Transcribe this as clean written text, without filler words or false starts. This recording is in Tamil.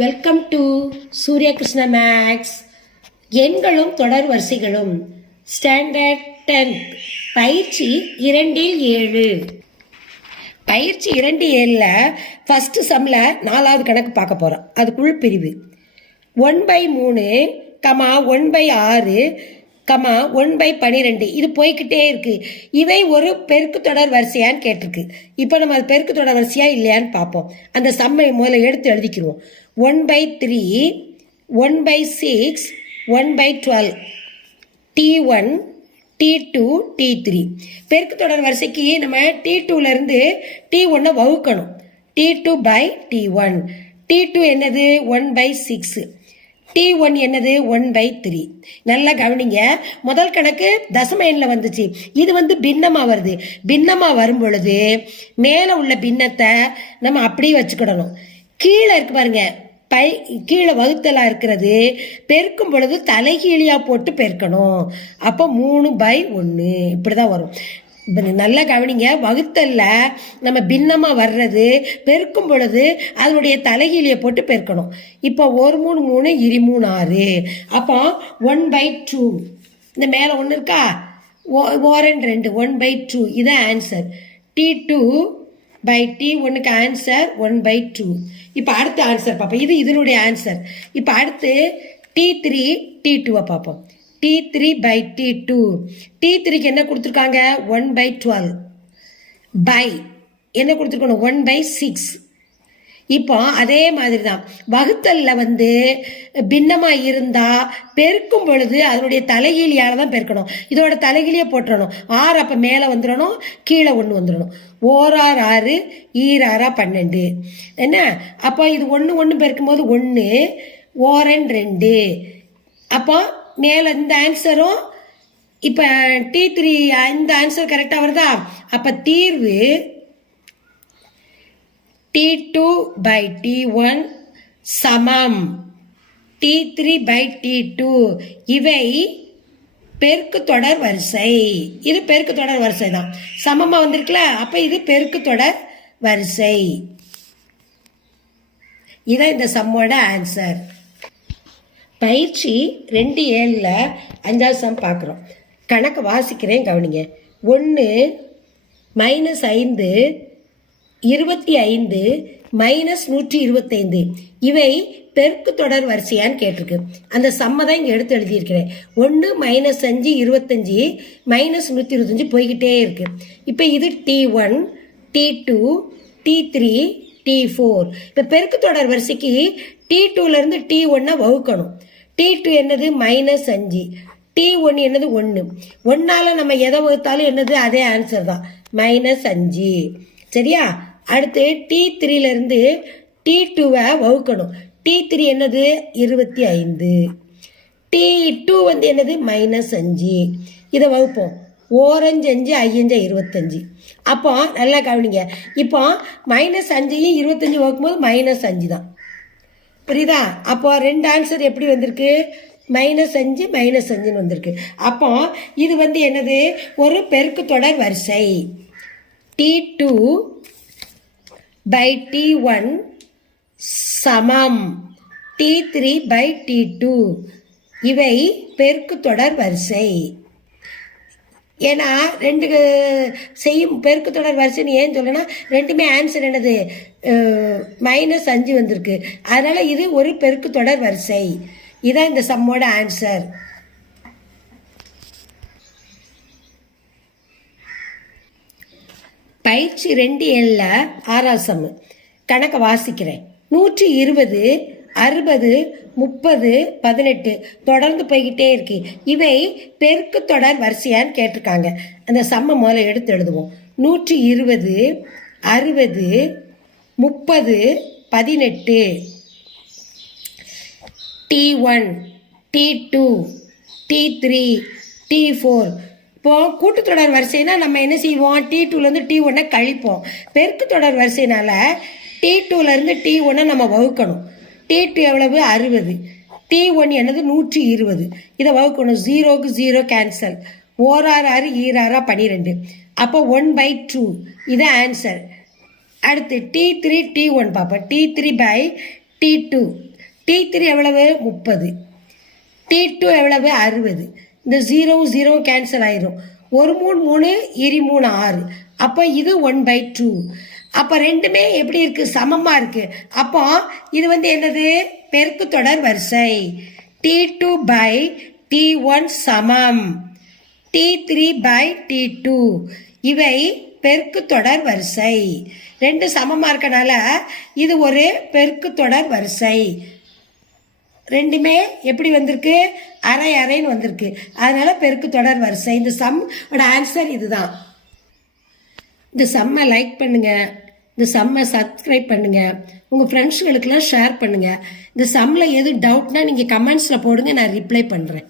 Welcome to Surya Krishna maths. எண்களும் தொடர் வரிசைகளும் ஸ்டாண்டர்ட் 10 பயிற்சி 2-7. பயிற்சி 2-7 ஃபர்ஸ்ட் சம்மில் 4வது கணக்கு பார்க்க போகிறோம். அதுக்குள் பிரிவு 1/3, 1/6, 1/12. இது போய்கிட்டே இருக்கு. இவை ஒரு பெருக்கு தொடர் வரிசையான்னு கேட்டிருக்கு. இப்போ நம்ம அது பெருக்கு தொடர் வரிசையா இல்லையான்னு பார்ப்போம். அந்த சம்மை முதல்ல எடுத்து எழுதிக்கிறோம். 1/3, 1/6, 1/12, T1, T2, T3. பெருக்கு தொடர் வரிசைக்கு நம்ம T2லேருந்து T1 வகுக்கணும். T2/T1. T2 என்னது 1/6. T1 என்னது 1/3. நல்லா கவனிங்க. முதல் கணக்கு தசம எண்ணில் வந்துச்சு. இது பின்னமாக வருது. பின்னமாக வரும் பொழுது மேலே உள்ள பின்னத்தை நம்ம அப்படியே வச்சுக்கிடணும். கீழே இருக்கு பாருங்க, கீழே வகுத்தலா இருக்கிறது பெருக்கும் பொழுது தலைகீழியா போட்டு பெருக்கணும். அப்போ 3/1 இப்படிதான் வரும். நல்லா கவனிங்க. வகுத்தல்ல நம்ம பின்னமா வர்றது பெருக்கும் பொழுது அதனுடைய தலைகீழியை போட்டு பெருக்கணும். இப்போ 1 3 3 2 3 6. அப்போ 1/2. இந்த மேல ஒன்று இருக்கா, 2 1/2. இதான் ஆன்சர். T2/T1க்கு ஆன்சர் 1/2. இப்போ அடுத்த ஆன்சர் பார்ப்போம். இது இதனுடைய ஆன்சர். இப்போ அடுத்து T3 T2 பார்ப்போம். T3/T2. T3க்கு என்ன கொடுத்துருக்காங்க 1/12. பை என்ன கொடுத்துருக்கணும் 1/6. இப்போ அதே மாதிரி தான் வகுத்தல்ல பின்னமா இருந்தா பெருக்கும் பொழுது அதனுடைய தலைகீழியால தான் பெருக்கணும். இதோட தலைகீழியை போட்டுறணும். 6 அப்ப மேல வந்துடணும், கீழே 1 வந்துடணும். 1 6 6 12. என்ன அப்போ இது 1 1 பெருக்கும் போது 1 2. அப்போ மேல இந்த ஆன்சரும் இப்ப T3 இந்த ஆன்சர் கரெக்டா வருதா? அப்ப தீர்வு T2/T1 சமம் T3/T2. இவை பெருக்கு தொடர் வரிசை. இது பெருக்கு தொடர் வரிசை தான். சமமா வந்திருக்குல, அப்ப இது பெருக்கு தொடர் வரிசை. இதான் இந்த சம்மோட ஆன்சர். பயிற்சி 2-7 5வது சம் பார்க்குறோம். கணக்கு வாசிக்கிறேன், கவனிங்க. 1 -5 25 -125. இவை பெருக்கு தொடர் வரிசையான்னு கேட்டிருக்கு. அந்த சம்மை தான் இங்கே எடுத்து எழுதியிருக்கிறேன். 1 -5 25 -125 போய்கிட்டே இருக்கு. இப்போ இது T1, T2, T3, T4. இப்போ பெருக்கு தொடர் வரிசைக்கு T2லேருந்து T1 வகுக்கணும். T2 என்னது -5, T1 என்னது 1. 1ஆல நம்ம எதை வகுத்தாலும் என்னது அதே ஆன்சர் தான், -5. சரியா? அடுத்து T3லேருந்து T2 வகுக்கணும். T3 என்னது 25. T2 என்னது -5. இதை வகுப்போம். 4 5 5 25. அப்போ நல்லா கவனிங்க. இப்போ -5 25 வகுக்கும்போது -5 தான். புரியுதா? அப்போ 2 ஆன்சர் எப்படி வந்திருக்கு? -5 -5 வந்திருக்கு. அப்போ இது என்னது ஒரு பெருக்கு தொடர் வரிசை. T2/T1 சமம் T3/T2. இவை பெருக்கு தொடர் வரிசை. ஏன்னா 2 செய்யும் பெருக்கு தொடர் வரிசைன்னு ஏன் சொல்லனா, ரெண்டுமே ஆன்சர் என்னது -5 வந்திருக்கு. அதனால இது ஒரு பெருக்கு தொடர் வரிசை. இதான் இந்த சம்மோட ஆன்சர். பயிற்சி 2-7 6வது சம். கணக்கை வாசிக்கிறேன். 120 60 30 18 தொடர்ந்து போய்கிட்டே இருக்கு. இவை பெருக்கு தொடர் வரிசையான்னு கேட்டிருக்காங்க. அந்த சம்ம முதல்ல எடுத்து எழுதுவோம். 120 60 30 18. T1, T2, T3, T4. இப்போ கூட்டுத்தொடர் வரிசைனா நம்ம என்ன செய்வோம், T2லேருந்து T1 கழிப்போம். பெருக்கு தொடர் வரிசைனால T2லேருந்து T1 நம்ம வகுக்கணும். T2 எவ்வளவு 60, T1 என்னது 120. இதை வகுக்கணும். 0க்கு 0 கேன்சல். 4 6 6 12. அப்போ 1/2. இது ஆன்சர். அடுத்து T3 T1 பார்ப்போம். T3/T T2. T3 எவ்வளவு 30. T2 எவ்வளவு 60. இந்த 0 கேன்சல் ஆயிரும். 1 3 3 இரு 3 6. அப்போ இது 1/2. அப்போ ரெண்டுமே எப்படி இருக்கு சமமா இருக்கு. அப்போ இது என்னது பெருக்கு தொடர் வரிசை. T2 by T1 சமம் T3 by T2. இவை பெருக்கு தொடர் வரிசை. ரெண்டு சமமா இருக்கனால இது ஒரு பெருக்கு தொடர் வரிசை. ரெண்டுமே எப்படி வந்திருக்கு அரை அரைன்னு வந்திருக்கு. அதனால பெருக்கு தொடர் வரிசை. இந்த சம்மோட ஆன்சர் இதுதான். இந்த சம்மை லைக் பண்ணுங்க, இந்த சம்மை சப்ஸ்கிரைப் பண்ணுங்க, உங்க ஃப்ரெண்ட்ஸ்களுக்கெல்லாம் ஷேர் பண்ணுங்க. இந்த சம்மில் எது டவுட்னா நீங்க கமெண்ட்ஸ்ல போடுங்க, நான் ரிப்ளை பண்றேன்.